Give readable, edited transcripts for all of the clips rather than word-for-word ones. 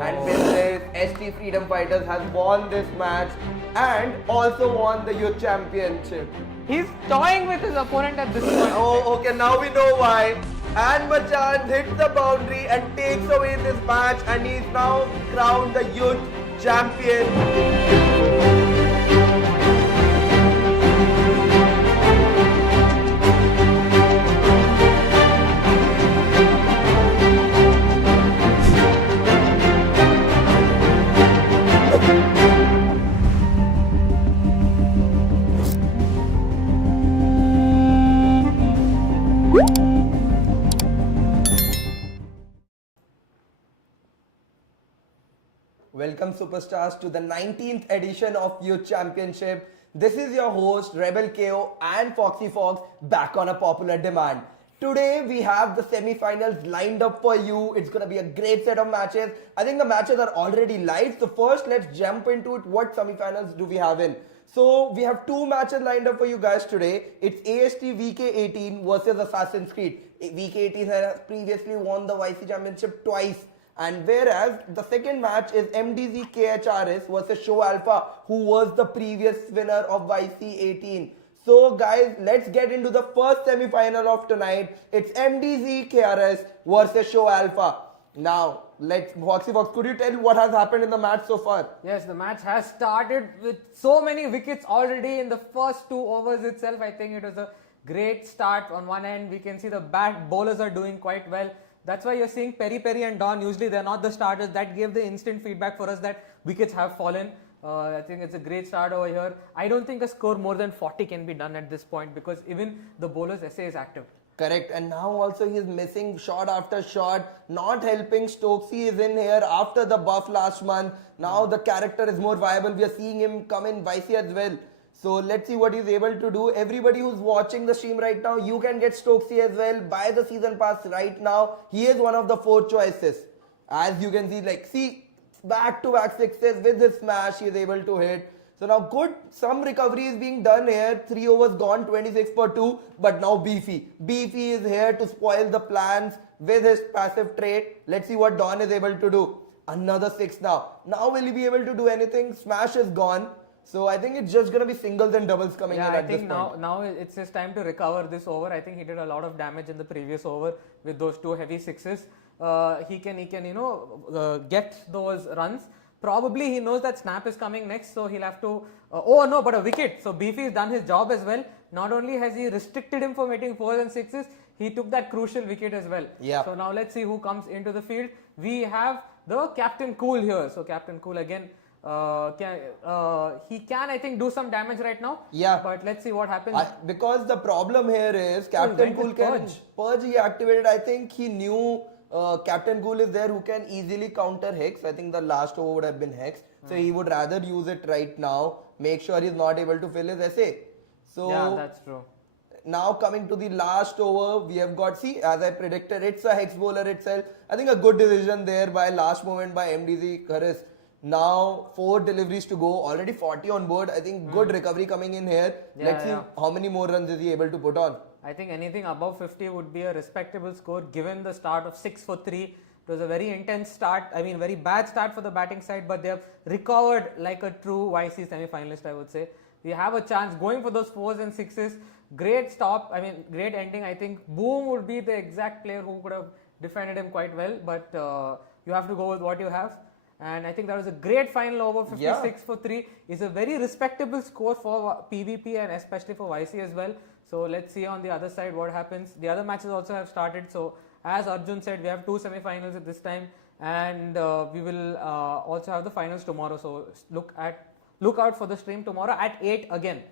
And with this, ST Freedom Fighters has won this match and also won the Youth Championship. He's toying with his opponent at this point. Oh, okay, now we know why. And Machan hits the boundary and takes away this match, and he's now crowned the Youth Champion. Welcome superstars to the 19th edition of Youth Championship. This is your host Rebel KO and Foxy Fox back on a popular demand. Today we have the semi-finals lined up for you. It's going to be a great set of matches. I think the matches are already live. So first let's jump into it. What semi-finals do we have in? So we have two matches lined up for you guys today. It's AST VK18 versus Assassin's Creed. VK18 has previously won the YC Championship twice. And whereas the second match is MDZ KHRS versus Show Alpha, who was the previous winner of YC18. So guys, let's get into the first semi-final of tonight. It's MDZ KRS versus Show Alpha. Now, Foxy Fox, could you tell what has happened in the match so far? Yes, the match has started with so many wickets already in the first 2 overs itself. I think it was a great start. On one end, we can see the bat bowlers are doing quite well. That's why you're seeing Peri Peri and Don. Usually they're not the starters. That gave the instant feedback for us that wickets have fallen. I think it's a great start over here. I don't think a score more than 40 can be done at this point because even the bowler's essay is active. Correct. And now also he's missing shot after shot, not helping. Stokesy is in here after the buff last month. Now the character is more viable. We are seeing him come in YC as well. So let's see what he's able to do. Everybody who's watching the stream right now, you can get Stokesy as well. Buy the season pass right now. He is one of the 4 choices. As you can see, back-to-back sixes with his smash, he is able to hit. So now good, some recovery is being done here. 3 overs gone, 26 for 2. But now Beefy. Beefy is here to spoil the plans with his passive trait. Let's see what Don is able to do. Another 6 now. Now will he be able to do anything? Smash is gone. So I think it's just going to be singles and doubles coming in at this point. I think now it's his time to recover this over. I think he did a lot of damage in the previous over with those 2 heavy sixes. He can get those runs. Probably he knows that snap is coming next, so he'll have to. But a wicket. So Beefy's done his job as well. Not only has he restricted him from hitting 4s and 6s, he took that crucial wicket as well. Yeah. So now let's see who comes into the field. We have the Captain Cool here. So Captain Cool again. He can, I think, do some damage right now. Yeah. But let's see what happens. Because the problem here is Captain Cool can purge. He activated. I think he knew Captain Cool is there who can easily counter Hex. I think the last over would have been Hex. So he would rather use it right now. Make sure he's not able to fill his essay. So yeah, that's true. Now coming to the last over, we have got, as I predicted, it's a Hex bowler itself. I think a good decision there by last moment by MDZ Khrs. Now 4 deliveries to go, already 40 on board. I think good recovery coming in here. Let's see how many more runs is he able to put on. I think anything above 50 would be a respectable score given the start of 6 for 3. It was a very intense start. I mean, very bad start for the batting side, but they have recovered like a true YC semi-finalist, I would say. We have a chance going for those 4s and 6s. Great stop. I mean, great ending. I think Boom would be the exact player who could have defended him quite well, but you have to go with what you have. And I think that was a great final over. 56 for 3 is a very respectable score for PvP and especially for YC as well. So let's see on the other side what happens. The other matches also have started. So as Arjun said, we have 2 semi-finals at this time, and we will also have the finals tomorrow. So look out for the stream tomorrow at 8 again.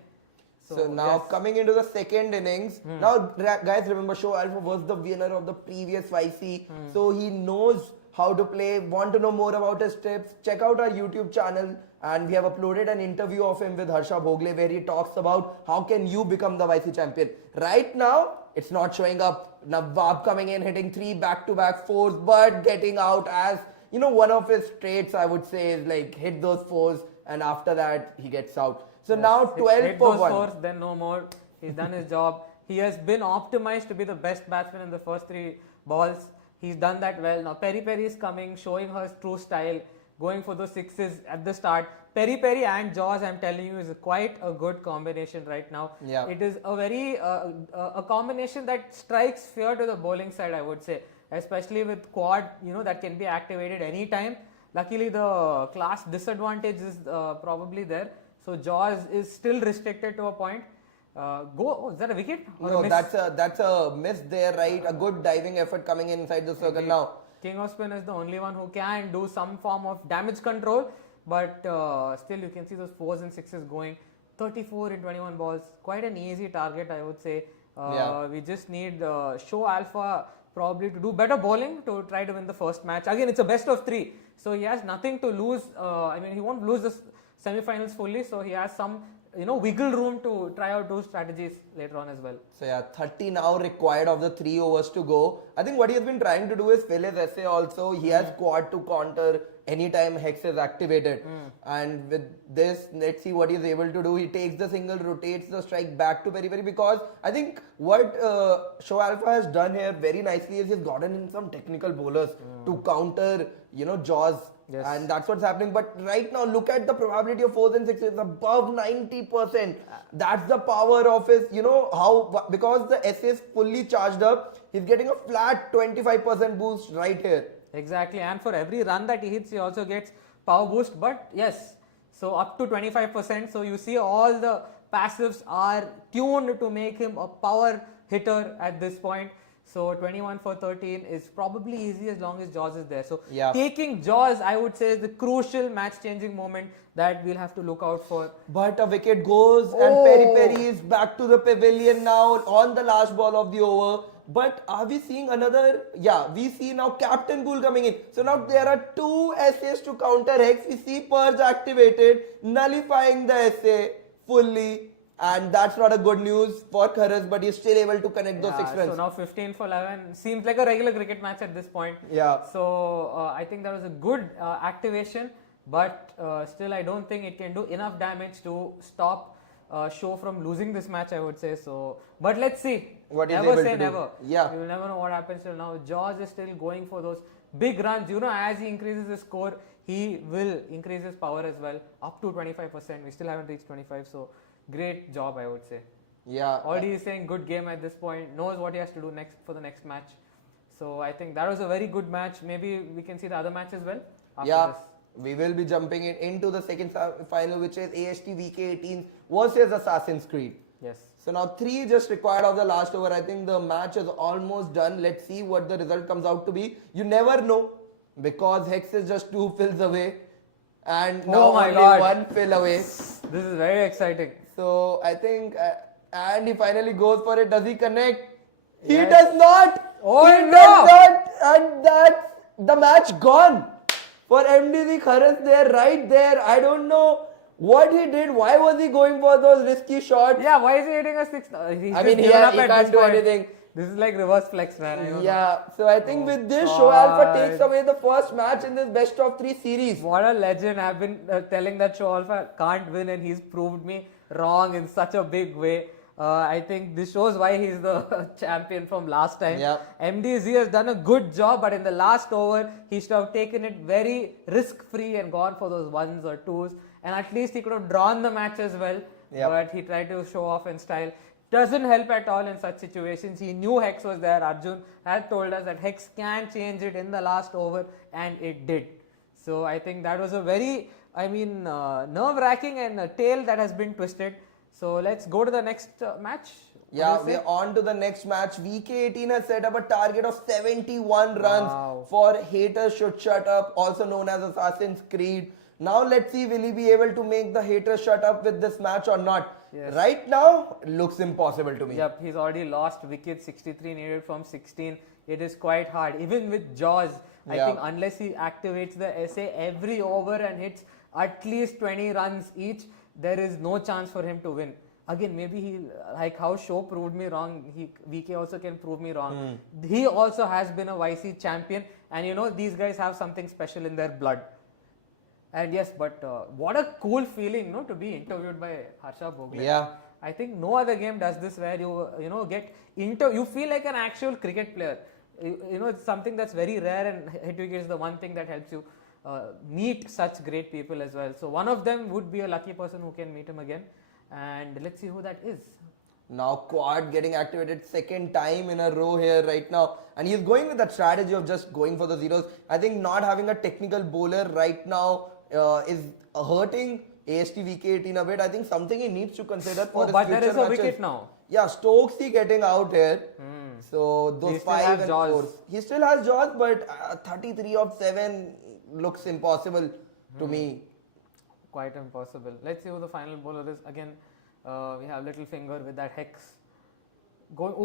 So now coming into the second innings. Now guys, remember Show Alpha was the winner of the previous YC. So he knows how to play. Want to know more about his tips? Check out our YouTube channel, and we have uploaded an interview of him with Harsha Bhogle where he talks about how can you become the YC champion. Right now, it's not showing up. Nawab coming in, hitting 3 back-to-back 4s, but getting out as, one of his traits, I would say, is like hit those 4s, and after that, he gets out. So now 12 hit for those 1. 4s, then no more. He's done his job. he has been optimized to be the best batsman in the first 3 balls. He's done that well. Now Peri Peri is coming, showing her true style, going for those sixes at the start. Peri Peri and Jaws, I'm telling you, is quite a good combination right now. Yeah. It is a very a combination that strikes fear to the bowling side, I would say, especially with quad, that can be activated anytime. Luckily, the class disadvantage is probably there. So Jaws is still restricted to a point. Is that a wicket? Or No, a miss? that's a miss there, right? A good diving effort coming inside the circle now. King of Spin is the only one who can do some form of damage control, but still you can see those 4s and 6s going. 34 in 21 balls, quite an easy target, I would say. We just need Show Alpha probably to do better bowling to try to win the first match. Again, it's a best of 3, so he has nothing to lose. He won't lose the semi-finals fully, so he has some wiggle room to try out those strategies later on as well. So yeah, 30 now required of the 3 overs to go. I think what he has been trying to do is fill his essay also. He has quad to counter anytime Hex is activated. And with this, let's see what he is able to do. He takes the single, rotates the strike back to Peri Peri, because I think what Show Alpha has done here very nicely is he's gotten in some technical bowlers to counter, Jaws. Yes. And that's what's happening. But right now, look at the probability of 4s and 6s, above 90%. That's the power of his, because the SA is fully charged up, he's getting a flat 25% boost right here. Exactly, and for every run that he hits, he also gets power boost. But yes, so up to 25%. So you see all the passives are tuned to make him a power hitter at this point. So 21 for 13 is probably easy as long as Jaws is there. So taking Jaws, I would say, is the crucial match-changing moment that we'll have to look out for. But a wicket goes and Peri Peri is back to the pavilion now on the last ball of the over. But are we seeing another? Yeah, we see now Captain Bull coming in. So now there are 2 essays to counter Hex. We see Purge activated, nullifying the essay fully. And that's not a good news for Khrs, but he's still able to connect those 6 runs. So now 15 for 11 seems like a regular cricket match at this point. Yeah. So I think that was a good activation, but still I don't think it can do enough damage to stop Show from losing this match, I would say. So, but let's see. What he's never able say to do. never. Yeah. You will never know what happens till now. Jaws is still going for those big runs. As he increases his score, he will increase his power as well, up to 25%. We still haven't reached 25, so great job, I would say. Yeah. Already he's saying good game at this point, knows what he has to do next for the next match. So I think that was a very good match. Maybe we can see the other match as well after this. We will be jumping into the second final, which is AST VK18 versus Assassin's Creed. Yes. So now 3 just required of the last over. I think the match is almost done. Let's see what the result comes out to be. You never know, because Hex is just 2 fills away. And now only 1 fill away. This is very exciting. So I think, and he finally goes for it. Does he connect? He Yes. does not. Oh, he no. does not. And that's the match gone for MDZ Khrs there, right there. I don't know what he did. Why was he going for those risky shots? Yeah, why is he hitting a 6? He can't do anything. This is like reverse flex, man. I don't know. So I think with this, Show Alpha takes away the first match in this best of 3 series. What a legend. I've been telling that Show Alpha can't win, and he's proved me wrong in such a big way. I think this shows why he's the champion from last time. MDZ has done a good job, but in the last over, he should have taken it very risk-free and gone for those 1s or 2s. And at least he could have drawn the match as well. But he tried to show off in style. Doesn't help at all in such situations. He knew Hex was there. Arjun had told us that Hex can change it in the last over, and it did. So I think that was a very, nerve-wracking and a tale that has been twisted. So let's go to the next match. We're on to the next match. VK18 has set up a target of 71 runs for Haters Should Shut Up, also known as Assassin's Creed. Now let's see, will he be able to make the Haters shut up with this match or not? Yes. Right now, looks impossible to me. Yep, he's already lost wickets, 63 needed from 16. It is quite hard. Even with Jaws, I think unless he activates the SA every over and hits at least 20 runs each, there is no chance for him to win. Again, maybe he, like how Show proved me wrong, VK also can prove me wrong. He also has been a YC champion, and these guys have something special in their blood. And yes, but what a cool feeling, to be interviewed by Harsha Bhogle. I think no other game does this where you feel like an actual cricket player. It's something that's very rare, and HitWicket is the one thing that helps you meet such great people as well. So one of them would be a lucky person who can meet him again, and let's see who that is. Now quad getting activated second time in a row here right now, and he's going with that strategy of just going for the zeros. I think not having a technical bowler right now is hurting AST-VK in a bit. I think something he needs to consider for his but future there is a matches. wicket now. Yeah, Stokesy getting out here. So those He still 5 has and Jaws. 4. He still has Jaws, but 33 of 7 looks impossible to me. Quite impossible. Let's see who the final bowler is. Again, we have Littlefinger with that hex. Another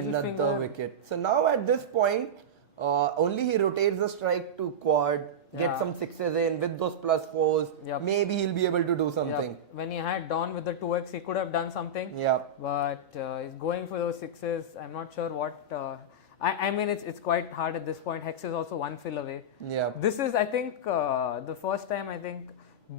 Littlefinger. wicket. So now at this point, only he rotates the strike to quad, Yeah. get some sixes in with those plus 4s. Yep. Maybe he'll be able to do something. Yeah. When he had Dawn with the 2x, he could have done something. Yeah. But he's going for those sixes. I'm not sure what. I mean, it's quite hard at this point. Hex is also 1 fill away. Yeah. This is, I think, the first time I think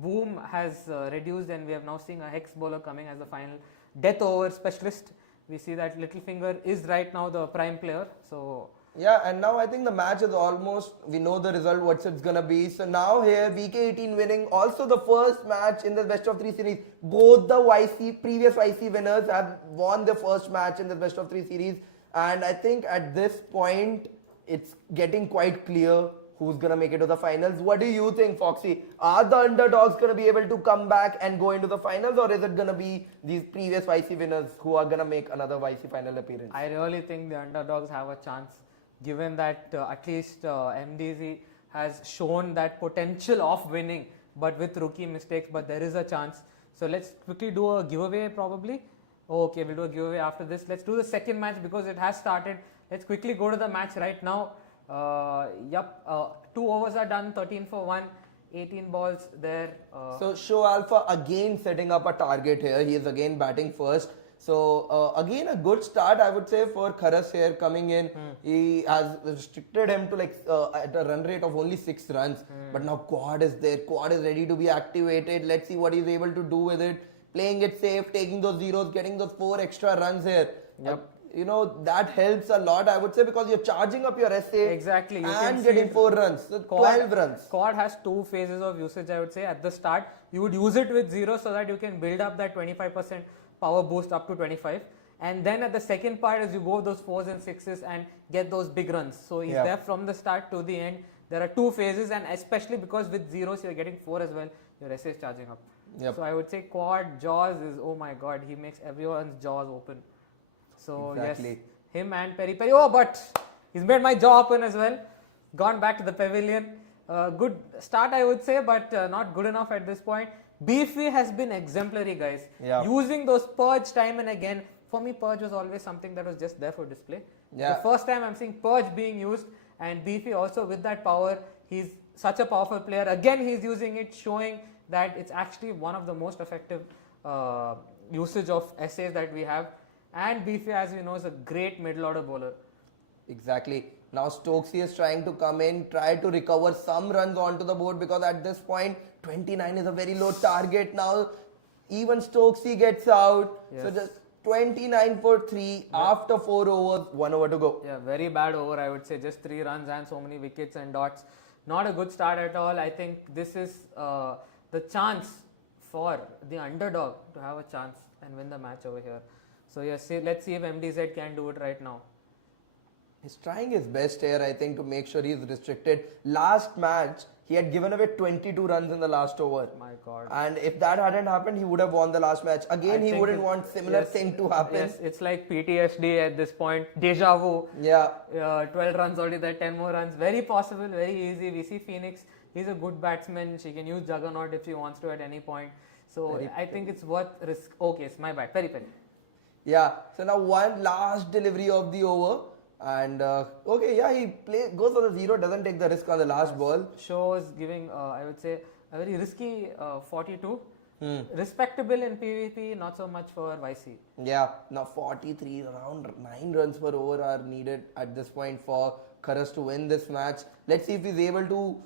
Boom has reduced, and we have now seen a hex bowler coming as the final death over specialist. We see that Littlefinger is right now the prime player. So Yeah, and now I think the match is almost, we know the result, what it's gonna be. So now here, VK18 winning, also the first match in the best of 3 series. Both the previous YC winners have won the first match in the best of 3 series. And I think at this point, it's getting quite clear who's gonna make it to the finals. What do you think, Foxy? Are the underdogs gonna be able to come back and go into the finals, or is it gonna be these previous YC winners who are gonna make another YC final appearance? I really think the underdogs have a chance, given that at least MDZ has shown that potential of winning, but with rookie mistakes. But there is a chance. So let's quickly do a giveaway probably. Okay, we'll do a giveaway after this. Let's do the second match because it has started. Let's quickly go to the match right now. 2 overs are done, 13 for 1, 18 balls there. So Show Alpha again setting up a target here. He is again batting first. So again a good start, I would say, for Khrs here coming in. He has restricted him to at a run rate of only 6 runs. But now Quad is there. Quad is ready to be activated. Let's see what he's able to do with it. Playing it safe, taking those zeros, getting those 4 extra runs here. Yep. That helps a lot, I would say, because you're charging up your SA Exactly. You can and see getting 4 runs. So 12 runs. Quad has 2 phases of usage, I would say. At the start, you would use it with 0 so that you can build up that 25% power boost up to 25. And then at the second part is you go those 4s and 6s and get those big runs. So he's there from the start to the end. There are 2 phases, and especially because with zeros you're getting 4 as well, your SA is charging up. Yep. So I would say Quad Jaws is, oh my god, he makes everyone's jaws open. So Exactly. yes, him and Peri Peri. Oh, but he's made my jaw open as well. Gone back to the pavilion. Good start, I would say, but not good enough at this point. Beefy has been exemplary, guys. Yeah. Using those purge time and again. For me, purge was always something that was just there for display. Yeah. The first time I'm seeing purge being used, and Beefy also with that power. He's such a powerful player. Again, he's using it, showing that it's actually one of the most effective usage of SAs that we have. And Beefy, as we know, is a great middle order bowler. Exactly. Now Stokesy is trying to come in, try to recover some runs onto the board, because at this point 29 is a very low target. Now even Stokesy gets out. Yes. So just 29 for 3 after 4 overs, 1 over to go. Yeah, very bad over, I would say. Just 3 runs and so many wickets and dots. Not a good start at all. I think this is the chance for the underdog to have a chance and win the match over here. So yes, let's see if MDZ can do it right now. He's trying his best here, I think, to make sure he's restricted. Last match, he had given away 22 runs in the last over. My God. And if that hadn't happened, he would have won the last match. Again, he wouldn't want similar thing to happen. Yes, it's like PTSD at this point. Deja vu. Yeah. 12 runs already there, 10 more runs. Very possible, very easy. We see Phoenix. He's a good batsman. She can use Juggernaut if she wants to at any point. So I think it's worth risk. Okay, it's my bad. Peri Peri. Yeah, so now one last delivery of the over, and he goes for the 0, doesn't take the risk on the last ball. Shows giving, I would say, a very risky 42. Respectable in PvP, not so much for YC. Yeah, now 43, around 9 runs per over are needed at this point for Khrs to win this match. Let's see if he's able to,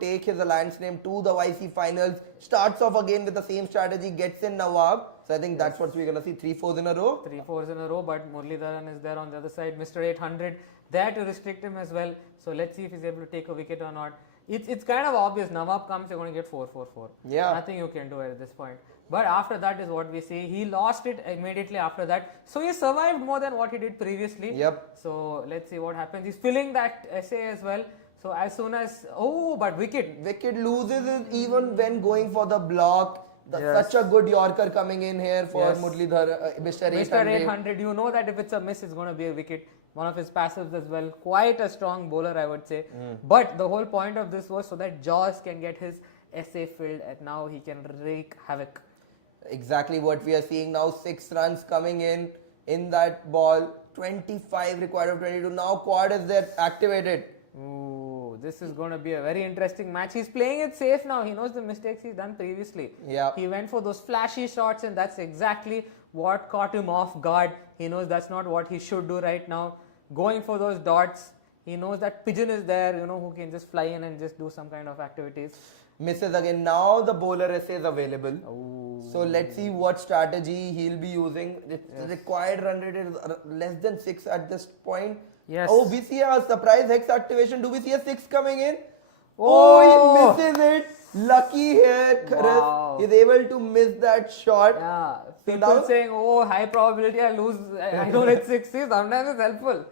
take his alliance name to the YC finals. Starts off again with the same strategy, gets in Nawab. So I think that's what we're gonna see, 3-4s in a row. 3-4s in a row, but Muralidharan is there on the other side. Mr. 800 there to restrict him as well. So let's see if he's able to take a wicket or not. It's kind of obvious. Nawab comes, you're going to get 4-4-4. Yeah. Nothing you can do at this point. But after that is what we see. He lost it immediately after that. So he survived more than what he did previously. Yep. So let's see what happens. He's filling that essay as well. So as soon as but wicket. Wicket loses it even when going for the block. Yes. Such a good Yorker coming in here for Yes. Muralidhar, Mr. Mr. 800. 800, you know that if it's a miss, it's going to be a wicket. One of his passives as well. Quite a strong bowler, I would say. But the whole point of this was so that Jaws can get his essay filled and now he can wreak havoc. Exactly what we are seeing now. 6 runs coming in that ball. 25 required of 22. Now quad is there activated. Ooh, this is going to be a very interesting match. He's playing it safe now. He knows the mistakes he's done previously. Yeah. He went for those flashy shots and that's exactly what caught him off guard. He knows that's not what he should do right now. Going for those dots. He knows that pigeon is there, who can just fly in and just do some kind of activities. Misses again. Now the bowler essay is available. Ooh. So let's see what strategy he'll be using. The required run rate is less than 6 at this point. Yes. Oh, we see a surprise hex activation. Do we see a 6 coming in? Oh, he misses it. Lucky here, Khrs. Wow. He's able to miss that shot. Yeah. So People now- saying, high probability I lose. I know it's 60. Sometimes it's helpful.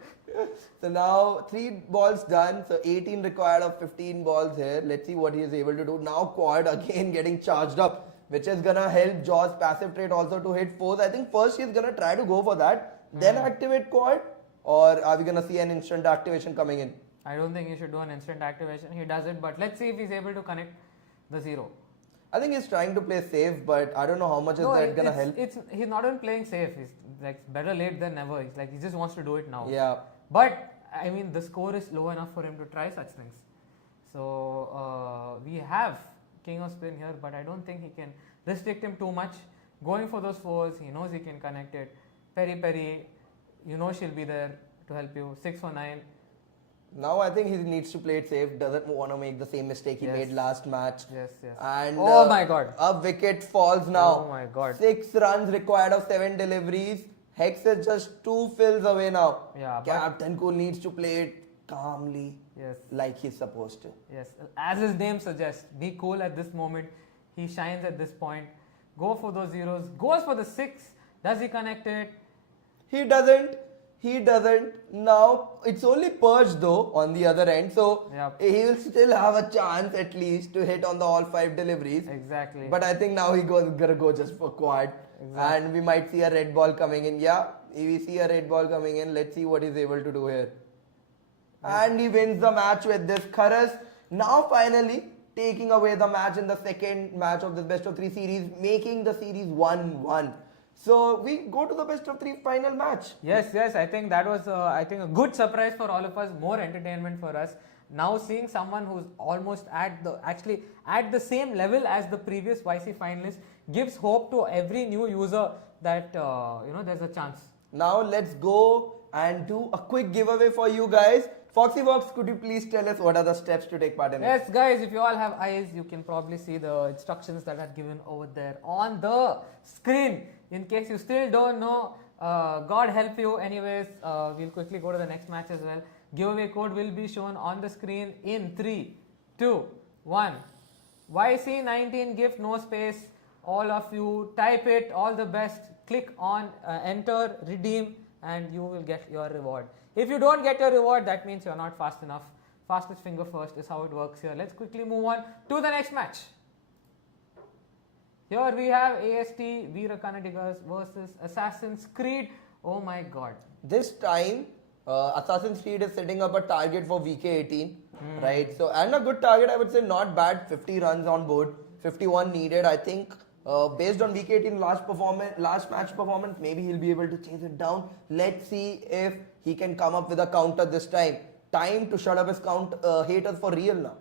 So now 3 balls done. So 18 required of 15 balls here. Let's see what he is able to do. Now quad again getting charged up, which is gonna help Jaws passive trait also to hit 4s. I think first he's gonna try to go for that, then activate quad, or are we gonna see an instant activation coming in? I don't think he should do an instant activation. He does it, but let's see if he's able to connect the 0. I think he's trying to play safe, but I don't know how much is that gonna help. He's not even playing safe. He's like better late than never. He's like he just wants to do it now. Yeah. But I mean the score is low enough for him to try such things. So we have King of Spin here, but I don't think he can restrict him too much. Going for those 4s, he knows he can connect it. Peri, she'll be there to help you. 6 for 9. Now I think he needs to play it safe. Doesn't want to make the same mistake he made last match. Yes. And Oh my God. A wicket falls now. Oh my God. 6 runs required of 7 deliveries. Hex is just 2 fills away now. Yeah, Captain Cool needs to play it calmly, Yes. like he's supposed to. Yes, as his name suggests, be cool at this moment. He shines at this point. Go for those zeros. Goes for the 6. Does he connect it? He doesn't. Now it's only Purge though on the other end, so Yep. he will still have a chance at least to hit on the all 5 deliveries. Exactly. But I think now gonna go just for quad, and we might see a red ball coming in. Yeah, we see a red ball coming in. Let's see what he's able to do here. And he wins the match with this. Khrs now finally taking away the match in the second match of this best of 3 series, making the series 1-1. So we go to the best of 3 final match. Yes, I think that was a good surprise for all of us, more entertainment for us. Now seeing someone who's almost at the same level as the previous YC finalist gives hope to every new user that there's a chance. Now let's go and do a quick giveaway for you guys. Foxy Fox, could you please tell us what are the steps to take part in it? Yes, guys, if you all have eyes, you can probably see the instructions that are given over there on the screen. In case you still don't know, God help you. Anyways, we'll quickly go to the next match as well. Giveaway code will be shown on the screen in 3, 2, 1. YC19 gift, no space. All of you type it, all the best. Click on enter, redeem, and you will get your reward. If you don't get your reward, that means you're not fast enough. Fastest finger first is how it works here. Let's quickly move on to the next match. Here we have AST Veera Kannadigas versus Assassin's Creed. Oh my God. This time, Assassin's Creed is setting up a target for VK18, right? So, and a good target, I would say, not bad. 50 runs on board, 51 needed. I think based on VK18 last match performance, maybe he'll be able to chase it down. Let's see if he can come up with a counter this time. Time to shut up his haters for real now.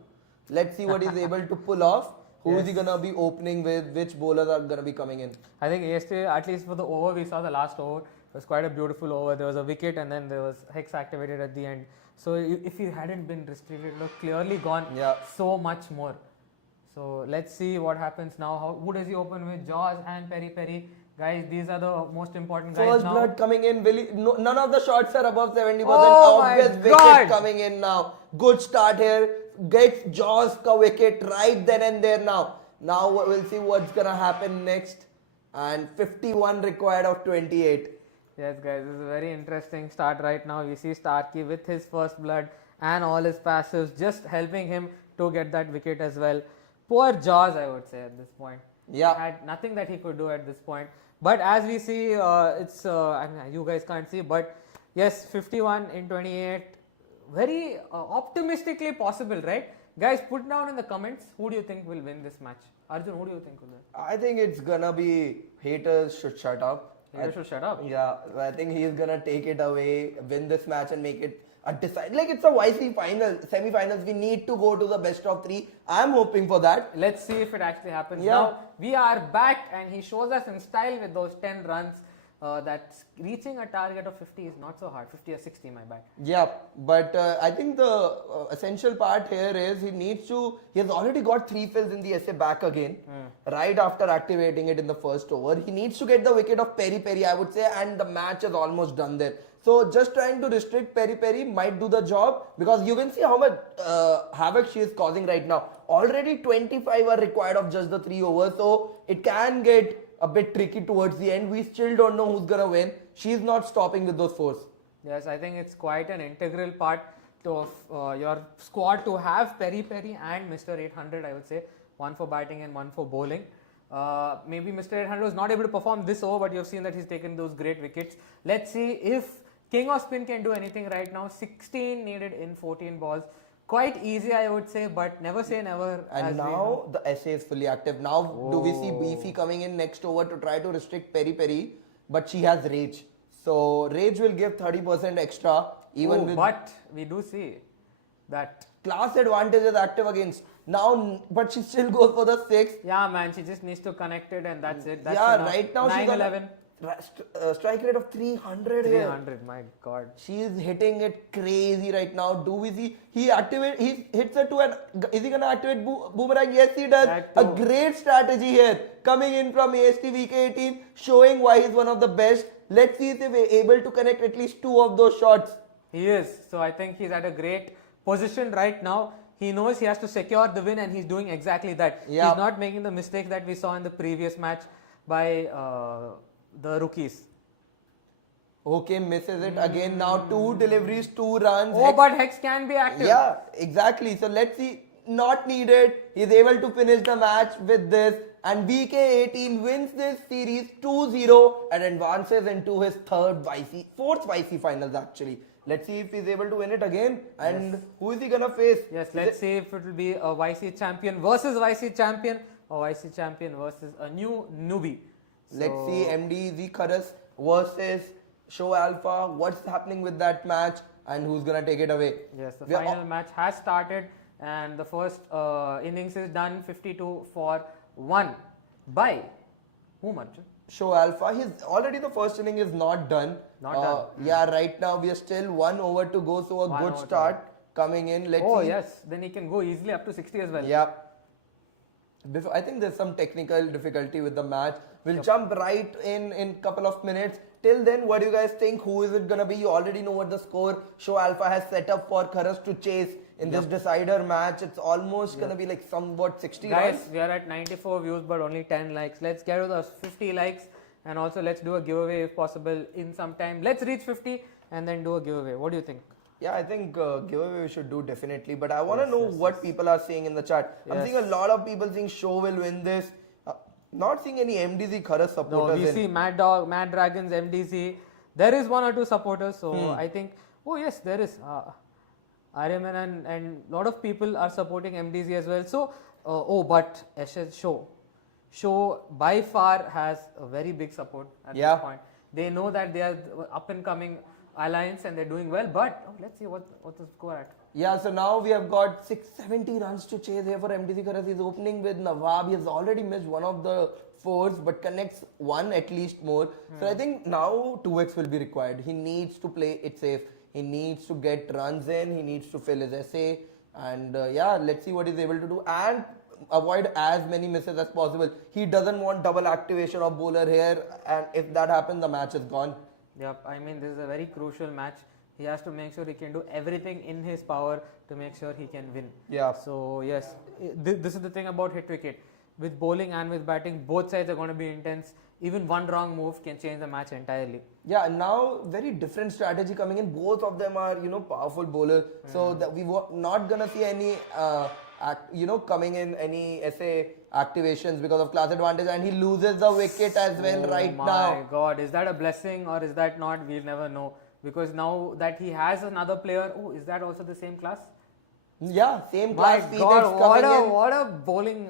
Let's see what he's able to pull off. Who is he going to be opening with? Which bowlers are going to be coming in? I think AST, at least for the over, we saw the last over. It was quite a beautiful over. There was a wicket and then there was Hex activated at the end. So if he hadn't been restricted, it would have clearly gone so much more. So let's see what happens now. Who does he open with? Jaws and Peri. Guys, these are the most important guys First now. blood coming in. No, none of the shots are above 70%. Oh my Obvious wicket God. coming in now. Good start here. Gets Jaws ka wicket right then and there now. Now we'll see what's gonna happen next. And 51 required of 28. Yes, guys, this is a very interesting start right now. We see Starkey with his first blood and all his passives just helping him to get that wicket as well. Poor Jaws, I would say, at this point. Yeah. He had nothing that he could do at this point. But as we see, I mean, you guys can't see, but yes, 51 in 28. Very optimistically possible, right? Guys, put down in the comments who do you think will win this match. Arjun, who do you think will win? I think it's gonna be haters should shut up. Haters should shut up. Yeah, I think he's gonna take it away, win this match, and make it a decide. Like it's a YC final, semi-finals. We need to go to the best of 3. I'm hoping for that. Let's see if it actually happens. Yeah. Now we are back, and he shows us in style with those 10 runs. That reaching a target of 50 is not so hard. 50 or 60, my bad. Yeah, but I think the essential part here is he has already got 3 fills in the essay back again, right after activating it in the first over. He needs to get the wicket of Peri Peri, I would say, and the match is almost done there. So just trying to restrict Peri Peri might do the job, because you can see how much havoc she is causing right now. Already 25 are required of just the 3 overs, so it can get a bit tricky towards the end. We still don't know who's gonna win. She's not stopping with those 4s. Yes, I think it's quite an integral part of your squad to have Peri Peri and Mr. 800, I would say. One for batting and one for bowling. Maybe Mr. 800 was not able to perform this over, but you've seen that he's taken those great wickets. Let's see if King of Spin can do anything right now. 16 needed in 14 balls. Quite easy, I would say, but never say never. And now the essay is fully active. Now do we see Beefy coming in next over to try to restrict Peri Peri? But she has Rage. So Rage will give 30% extra. Even with but we do see that. Class advantage is active against. Now, but she still goes for the 6. Yeah, man, she just needs to connect it and that's it. That's yeah, enough. right now 9-11. Strike rate of 300 here. 300, my god. She is hitting it crazy right now. Do we see? He hits it to an. Is he gonna activate boomerang? Yes, he does. A great strategy here. Coming in from AST VK18, showing why he's one of the best. Let's see if we're able to connect at least 2 of those shots. He is. So I think he's at a great position right now. He knows he has to secure the win and he's doing exactly that. Yeah. He's not making the mistake that we saw in the previous match by the rookies. Okay, misses it again. Now 2 deliveries, 2 runs. Oh, but Hex can be active. Yeah, exactly. So let's see. Not needed. He's able to finish the match with this. And VK18 wins this series 2-0 and advances into his fourth YC finals actually. Let's see if he's able to win it again. And who is he gonna face? Yes, let's see if it will be a YC champion versus YC champion or YC champion versus a new newbie. Let's see MDZ Khrs versus Show Alpha. What's happening with that match and who's gonna take it away? Yes, the final match has started and the first innings is done 52 for 1 by whom, Arjun? Show Alpha. He's already the first inning is not done. Not done. Yeah, right now we are still 1 over to go, so a good start coming in. Let's see. Yes, then he can go easily up to 60 as well. Yeah. I think there's some technical difficulty with the match. We'll jump right in couple of minutes. Till then, what do you guys think? Who is it gonna be? You already know what the score Show Alpha has set up for Khrs to chase in this decider match. It's almost gonna be like somewhat 60 Guys, runs. we are at 94 views but only 10 likes. Let's get to the 50 likes and also let's do a giveaway if possible in some time. Let's reach 50 and then do a giveaway. What do you think? Yeah, I think giveaway we should do definitely. But I want to know what people are saying in the chat. I'm seeing a lot of people saying Show will win this. Not seeing any MDZ Khrs supporters. No, we see Mad Dog, Mad Dragons, MDC. There is 1 or 2 supporters. So I think, oh yes, there is. Aryaman and lot of people are supporting MDZ as well. So, but SS Show by far has a very big support at this point. They know that they are up and coming alliance and they're doing well. But let's see what the score at. Yeah, so now we have got 670 runs to chase here for MDC Khrs. He's opening with Nawab. He has already missed one of the 4s but connects 1 at least more. So I think now 2x will be required. He needs to play it safe. He needs to get runs in. He needs to fill his essay. And yeah, let's see what he's able to do. And avoid as many misses as possible. He doesn't want double activation of bowler here, and if that happens, the match is gone. Yep, I mean, this is a very crucial match. He has to make sure he can do everything in his power to make sure he can win. Yeah. So, yes, this is the thing about hit wicket. With bowling and with batting, both sides are going to be intense. Even one wrong move can change the match entirely. Yeah, now very different strategy coming in. Both of them are, powerful bowlers. So that we were not gonna see any, coming in any activations because of class advantage, and he loses the wicket as well right now. Oh my God, is that a blessing or is that not? We'll never know, because now that he has another player, is that also the same class? Yeah, same My class. God, coming in. what a bowling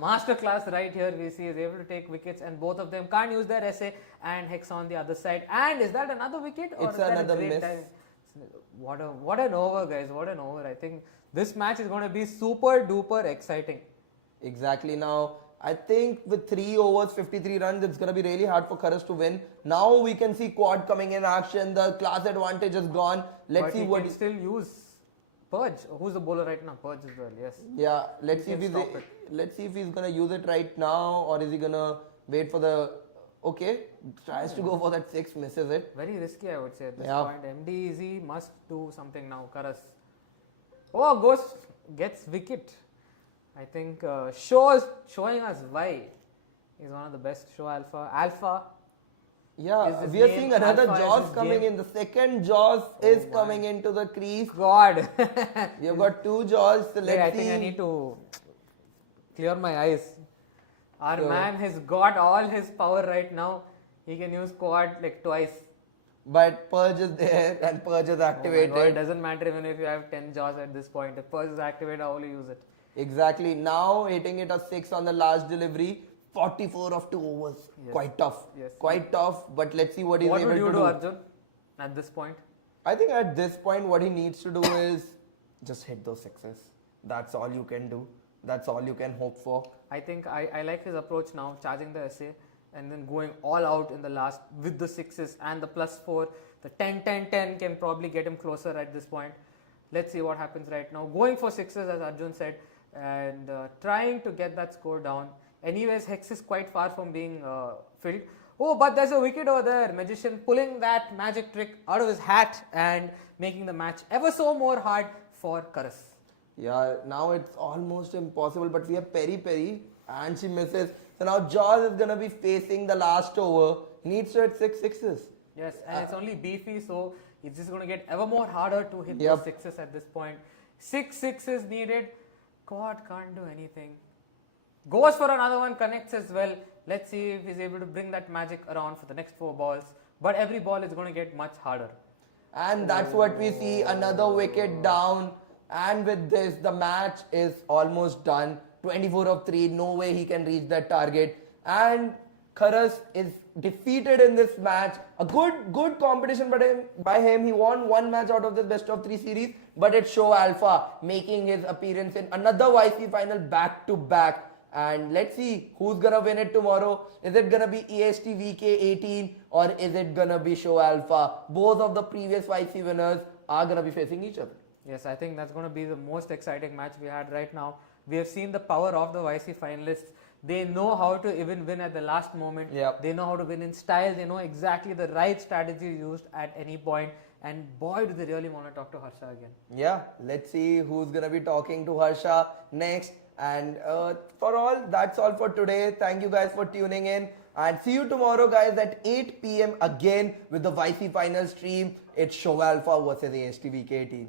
master class right here. We see is able to take wickets, and both of them can't use their SA, and Hex on the other side. And is that another wicket? Or It's is that another a great miss. time? What an over, guys! What an over! I think this match is going to be super duper exciting. Exactly. Now, I think with 3 overs, 53 runs, it's going to be really hard for Khrs to win. Now we can see quad coming in action. The class advantage is gone. Let's see he what can still use Purge. Who's the bowler right now? Purge as well. Yes. Yeah, let's see can if stop it. let's see if he's gonna use it right now, or is he gonna wait for the tries to go for that 6, misses it. Very risky, I would say, at this Yeah. point. MDEZ must do something now. Khrs. Gets wicket. I think showing us why he's one of the best. Show Alpha. Alpha. Yeah, Is his we are name seeing another Alpha, is Jaws his coming game? in. The second Jaws is my. coming into the crease. God. You've got 2 Jaws. So Wait, let's I see. think I need to clear my eyes. Our Sure. man has got all his power right now. He can use quad like twice. But Purge is there and Purge is Oh my activated. God, it doesn't matter even if you have 10 jaws at this point. If Purge is activated, how will you use it? Exactly. Now hitting it a 6 on the last delivery. 44 of 2 overs. Yes. Quite tough. Yes. Quite tough. But let's see what he's What able would you to do, do. Arjun, at this point? I think at this point, what he needs to do is just hit those 6s. That's all you can do. That's all you can hope for. I think I like his approach now, charging the SA and then going all out in the last with the 6s and the +4. The 10-10-10 can probably get him closer at this point. Let's see what happens right now. Going for 6s, as Arjun said, and trying to get that score down. Anyways, Hex is quite far from being filled. Oh, but there's a wicket over there. Magician pulling that magic trick out of his hat and making the match ever so more hard for Khrs. Yeah, now it's almost impossible, but we have Peri and she misses. So now Jaws is going to be facing the last over. He needs to hit 6 6s. Yes, and it's only beefy, so it's just going to get ever more harder to hit Yep. those 6s at this point. 6 6s needed. God can't do anything. Goes for another one, connects as well. Let's see if he's able to bring that magic around for the next 4 balls. But every ball is going to get much harder. And that's what we see. Another wicket down. And with this, the match is almost done. 24 of 3. No way he can reach that target. And Khrs is defeated in this match. A good competition by him. He won 1 match out of this best of 3 series. But it's Show Alpha making his appearance in another YC final back to back. And let's see who's gonna win it tomorrow. Is it gonna be EST VK18 or is it gonna be Show Alpha? Both of the previous YC winners are gonna be facing each other. Yes, I think that's going to be the most exciting match we had right now. We have seen the power of the YC finalists. They know how to even win at the last moment. Yep. They know how to win in style. They know exactly the right strategy used at any point. And boy, do they really want to talk to Harsha again. Yeah, let's see who's gonna be talking to Harsha next. And for all, that's all for today. Thank you guys for tuning in. And see you tomorrow, guys, at 8 p.m. again with the YC final stream. It's Show Alpha versus AST VK18.